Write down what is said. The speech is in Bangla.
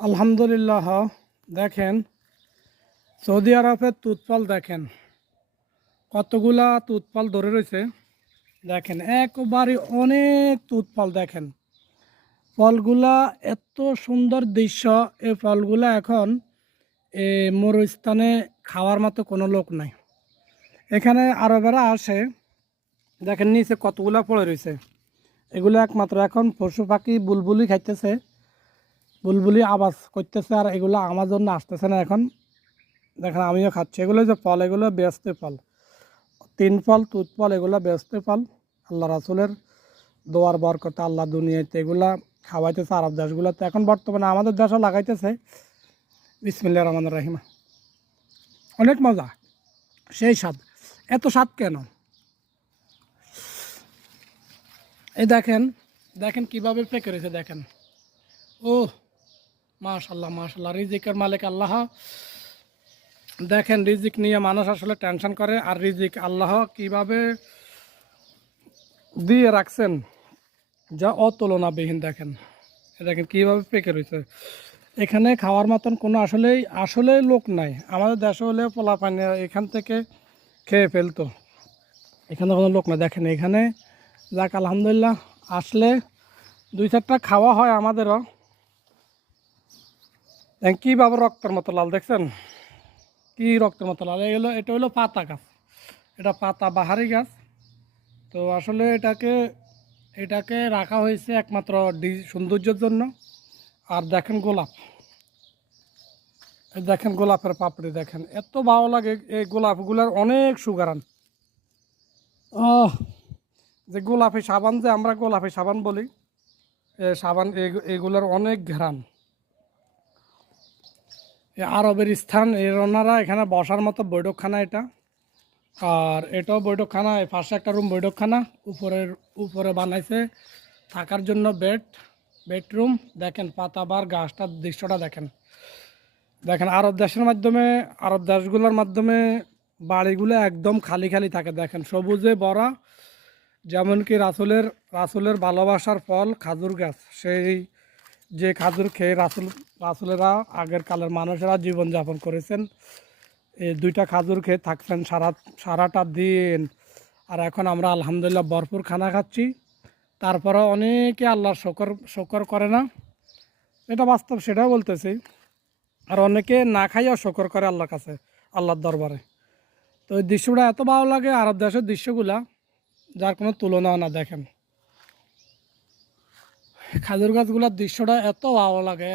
আলহামদুলিল্লাহ, দেখেন, সৌদি আরবের তুৎপাল দেখেন, কতগুলা তুৎপাল ধরে রয়েছে, দেখেন, একবারে অনেক তুৎপাল দেখেন, ফলগুলা এত সুন্দর দৃশ্য, এই ফলগুলা এখন, এ মরুস্থানে খাওয়ার মতো কোনো লোক নাই, এখানে আরবেরা আসে, দেখেন নিচে কতগুলা পড়ে রয়েছে, এগুলো একমাত্র এখন পশু পাখি বুলবুলি খাইতেছে বুলবুলি আওয়াজ করতেছে আর এগুলো আমার জন্য আসতেছে না এখন। দেখেন, আমিও খাচ্ছি। এগুলো যে ফল, এগুলো ব্যস্ত ফল। তিন ফল, তুত ফল, এগুলো ব্যস্ত ফল। আল্লাহ রাসুলের দোয়ার বর বরকতে আল্লাহ দুনিয়াতে এগুলা খাওয়াইতেছে। আরব দেশগুলোতে এখন বর্তমানে আমাদের দেশও লাগাইতেছে। বিসমিল্লা রহমান রাহিমা। অনেক মজা। সেই স্বাদ। এত স্বাদ কেন? এই দেখেন দেখেন কীভাবে পেকে রয়েছে দেখেন। ও মাশাল্লাহ মাশাল্লাহ রিজিকের মালিক আল্লাহ। দেখেন, রিজিক নিয়ে মানুষ আসলে টেনশন করে। আর রিজিক আল্লাহ কীভাবে দিয়ে রাখছেন, যা অতুলনাবিহীন, দেখেন। দেখেন কীভাবে পেকে রয়েছে। এখানে খাওয়ার মতন কোনো আসলেই আসলেই লোক নাই। আমাদের দেশে হলে পোলা পানি এখান থেকে খেয়ে ফেলতো। এখানে কোনো লোক নাই। দেখেন, এখানে যাক, আলহামদুলিল্লাহ, আসলে দুই চারটা খাওয়া হয় আমাদেরও। দেখেন কীভাবে রক্তের মতো লাল দেখছেন? কি রক্তের মতো লাল? এগুলো এটা হলো পাতা গাছ। এটা পাতা বাহারি গাছ। তো আসলে এটাকে এটাকে রাখা হয়েছে একমাত্র সৌন্দর্যের জন্য। আর দেখেন গোলাপ। দেখেন গোলাপের পাপড়ি দেখেন। এত ভালো লাগে এই গোলাপগুলার অনেক সুগারান ও যে গোলাপি সাবান যে আমরা গোলাপি সাবান বলি সাবান এগ- এগুলোর অনেক ঘেরান। আরবের স্থান, এর ওনারা এখানে বসার মতো বৈঠকখানা এটা। আর এটাও বৈঠকখানা এই পাশে একটা রুম বৈঠকখানা, উপরের, উপরে বানাইছে থাকার জন্য বেড বেডরুম দেখেন পাতাবার গাছটার দৃশ্যটা দেখেন। দেখেন আরব দেশের মাধ্যমে, আরব দেশগুলোর মাধ্যমে বাড়িগুলো একদম খালি খালি থাকে। দেখেন সবুজে ভরা যেমন কি রাসুলের রাসুলের ভালোবাসার ফল খাজুর গাছ। সেই যে খাজুর খেয়ে রাসুল রাসুলেরা, আগের কালের মানুষেরা জীবনযাপন করেছেন, এই দুইটা খাজুর খেয়ে থাকছেন সারা সারাটা দিন। আর এখন আমরা আলহামদুলিল্লাহ ভরপুর খানা খাচ্ছি। তারপরে অনেকে আল্লাহর শকর শকর করে না। এটা বাস্তব সেটাও বলতেছি। আর অনেকে না খাইয়াও শকর করে আল্লাহর কাছে, আল্লাহর দরবারে। তো এই দৃশ্যটা এত ভালো লাগে আরব দেশের দৃশ্যগুলা, যার কোনো তুলনাও না দেখেন। খাজুর গাছগুলোর দৃশ্যটা এত ভালো লাগে